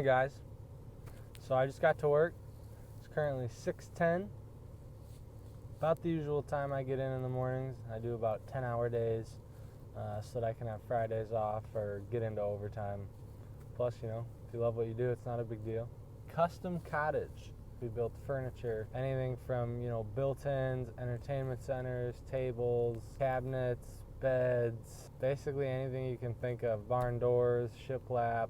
Morning, guys. So I just got to work. It's currently 6:10. About the usual time I get in the mornings. I do about 10-hour days so that I can have Fridays off or get into overtime. Plus, if you love what you do, it's not a big deal. Custom cottage. We built furniture, anything from, built-ins, entertainment centers, tables, cabinets, beds, basically anything you can think of. Barn doors, shiplap.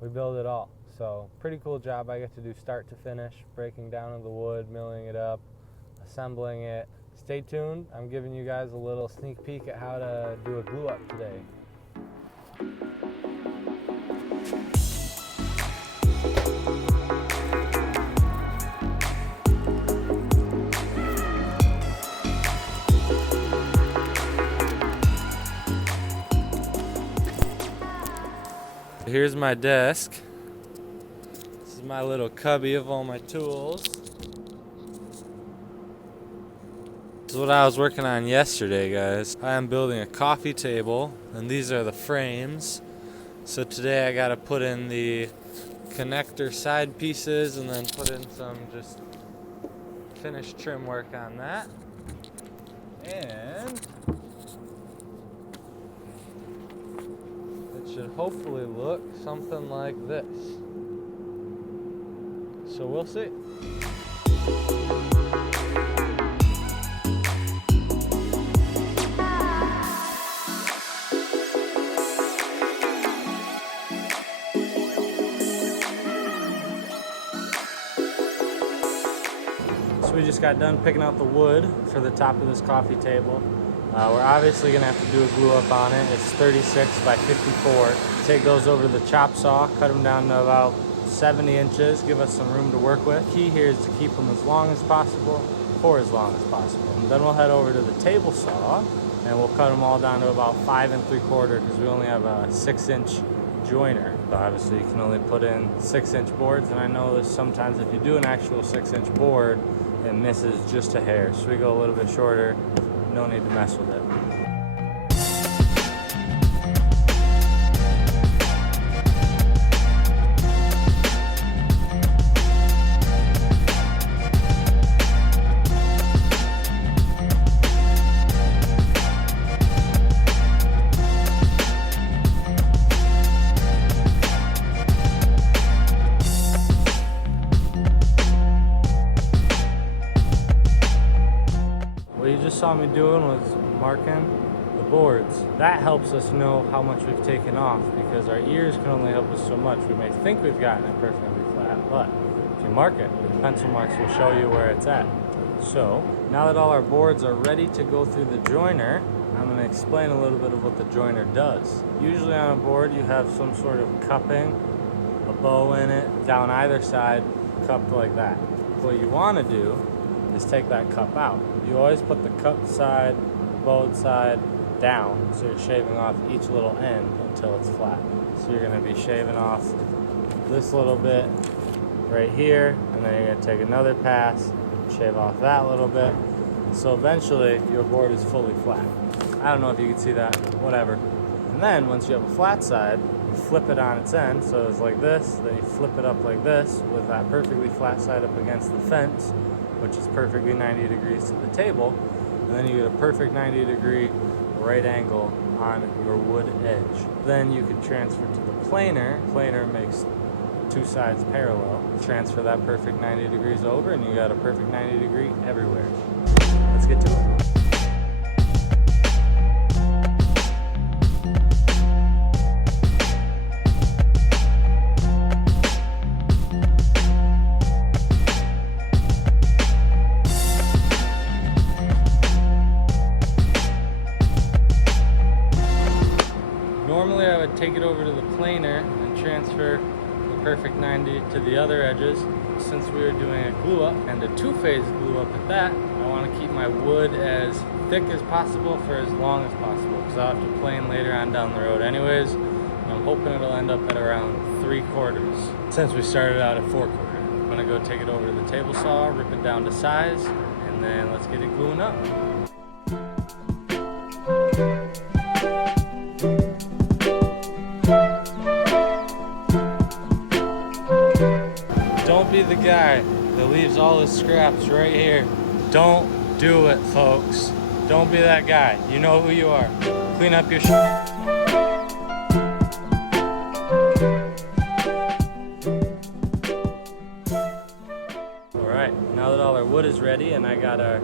We build it all. So pretty cool job. I get to do start to finish, breaking down the wood, milling it up, assembling it. Stay tuned. I'm giving you guys a little sneak peek at how to do a glue up today. Here's my desk. This is my little cubby of all my tools. This is what I was working on yesterday, guys. I am building a coffee table, and these are the frames. So today I gotta put in the connector side pieces and then put in some just finished trim work on that. And it should hopefully look something like this. So we'll see. So we just got done picking out the wood for the top of this coffee table. We're obviously going to have to do a glue up on it. It's 36 by 54. Take those over to the chop saw, cut them down to about 70 inches, give us some room to work with. Key here is to keep them as long as possible, for as long as possible. And then we'll head over to the table saw and we'll cut them all down to about 5 3/4 because we only have a 6-inch joiner. So obviously you can only put in 6-inch boards, and I know that sometimes if you do an actual 6-inch board, it misses just a hair. So we go a little bit shorter. No need to mess with it. What you just saw me doing was marking the boards. That helps us know how much we've taken off because our ears can only help us so much. We may think we've gotten it perfectly flat, but if you mark it, the pencil marks will show you where it's at. So now that all our boards are ready to go through the joiner, I'm going to explain a little bit of what the joiner does. Usually on a board you have some sort of cupping, a bow in it, down either side, cupped like that. What you want to do is take that cup out. You always put the cup side, bowed side down, so you're shaving off each little end until it's flat. So you're going to be shaving off this little bit right here, and then you're going to take another pass, shave off that little bit, so eventually your board is fully flat. I don't know if you can see that, whatever. And then once you have a flat side, you flip it on its end, so it's like this, then you flip it up like this with that perfectly flat side up against the fence, which is perfectly 90 degrees to the table, and then you get a perfect 90-degree right angle on your wood edge. Then you can transfer to the planer. Planer makes two sides parallel. Transfer that perfect 90 degrees over, and you got a perfect 90 degree everywhere. Let's get to it. Normally I would take it over to the planer and transfer the perfect 90 to the other edges. Since we are doing a glue up and a two-phase glue up at that, I want to keep my wood as thick as possible for as long as possible because I'll have to plane later on down the road anyways. And I'm hoping it'll end up at around 3/4 since we started out at 4/4. I'm going to go take it over to the table saw, rip it down to size, and then let's get it gluing up. Don't be the guy that leaves all his scraps right here. Don't do it, folks. Don't be that guy. You know who you are. Clean up your shit. Alright, now that all our wood is ready and I got our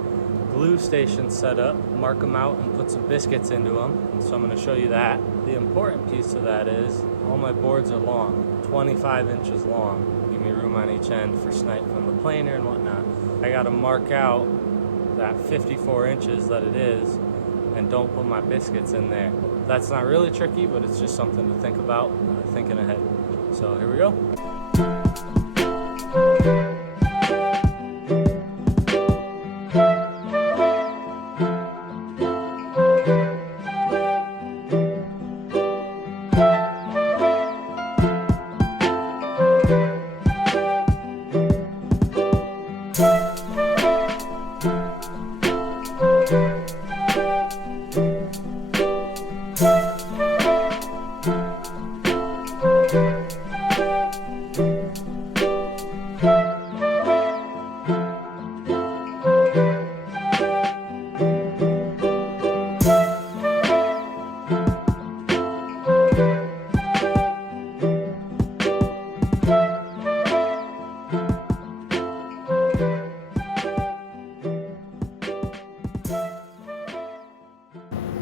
glue station set up, mark them out and put some biscuits into them. So I'm going to show you that. The important piece of that is all my boards are long, 25 inches long. Give me room on each end for snipe from the planer and whatnot. I got to mark out that 54 inches that it is and don't put my biscuits in there. That's not really tricky, but it's just something to think about, thinking ahead. So here we go.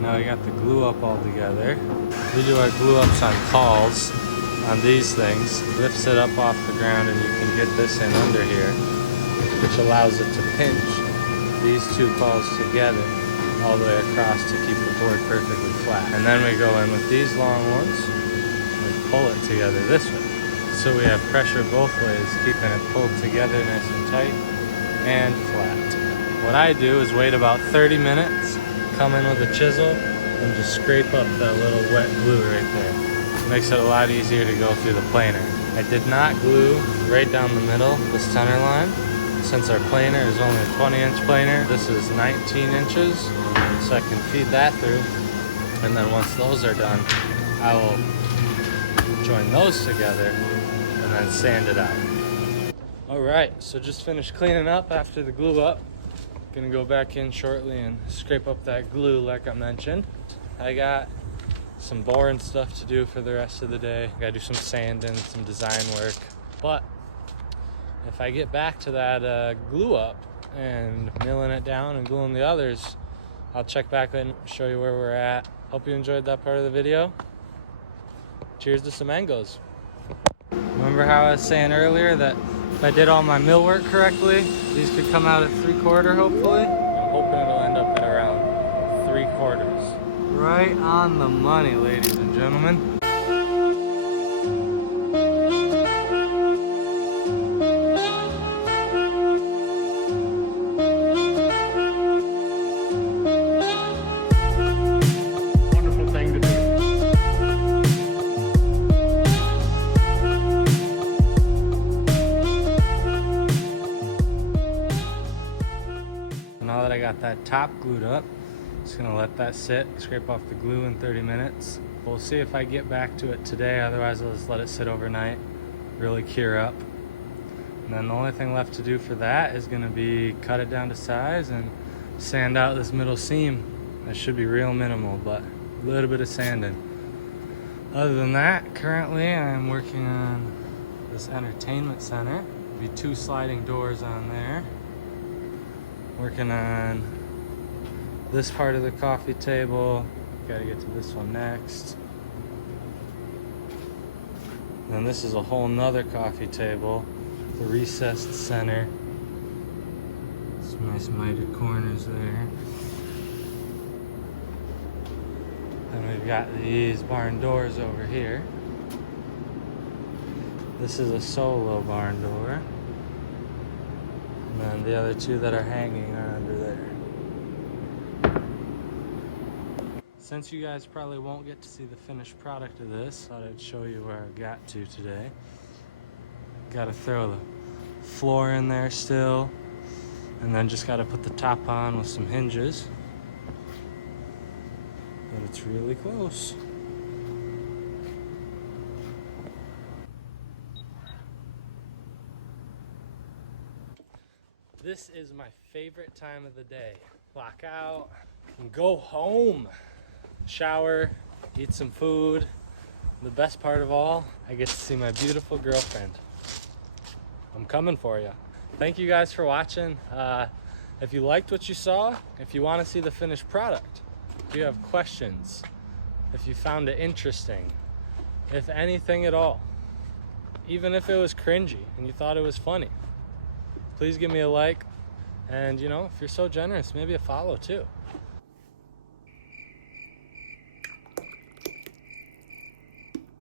Now we got the glue up all together. We do our glue ups on calls on these things. Lifts it up off the ground and you can get this in under here, which allows it to pinch these two calls together all the way across to keep the board perfectly flat. And then we go in with these long ones and pull it together this way. So we have pressure both ways, keeping it pulled together nice and tight and flat. What I do is wait about 30 minutes, come in with a chisel and just scrape up that little wet glue right there. Makes it a lot easier to go through the planer. I did not glue right down the middle, the center line. Since our planer is only a 20-inch planer, this is 19 inches, so I can feed that through. And then once those are done, I will join those together and then sand it out. All right, so just finished cleaning up after the glue up. Gonna go back in shortly and scrape up that glue like I mentioned. I got some boring stuff to do for the rest of the day. Gotta do some sanding, some design work. But if I get back to that glue up and milling it down and gluing the others, I'll check back in, show you where we're at. Hope you enjoyed that part of the video. Cheers to some mangoes. Remember how I was saying earlier that if I did all my mill work correctly, these could come out at 3/4 hopefully? I'm hoping it'll end up at around 3/4. Right on the money, ladies and gentlemen. Wonderful thing to do. Now that I got that top glued up, just gonna let that sit, scrape off the glue in 30 minutes. We'll see if I get back to it today, otherwise I'll just let it sit overnight, really cure up. And then the only thing left to do for that is gonna be cut it down to size and sand out this middle seam. That should be real minimal, but a little bit of sanding. Other than that, currently I'm working on this entertainment center. There'll be 2 sliding doors on there. Working on this part of the coffee table. Gotta get to this one next. Then this is a whole nother coffee table, the recessed center. Some nice mitered corners there. Then we've got these barn doors over here. This is a solo barn door. And then the other 2 that are hanging are under there. Since you guys probably won't get to see the finished product of this, I thought I'd show you where I got to today. Gotta throw the floor in there still, and then just gotta put the top on with some hinges. But it's really close. This is my favorite time of the day. Clock out and go home. Shower, eat some food. The best part of all, I get to see my beautiful girlfriend. I'm coming for you. Thank you guys for watching. If you liked what you saw, if you want to see the finished product, if you have questions, if you found it interesting, if anything at all, even if it was cringy and you thought it was funny, please give me a like. And you know, if you're so generous, maybe a follow too.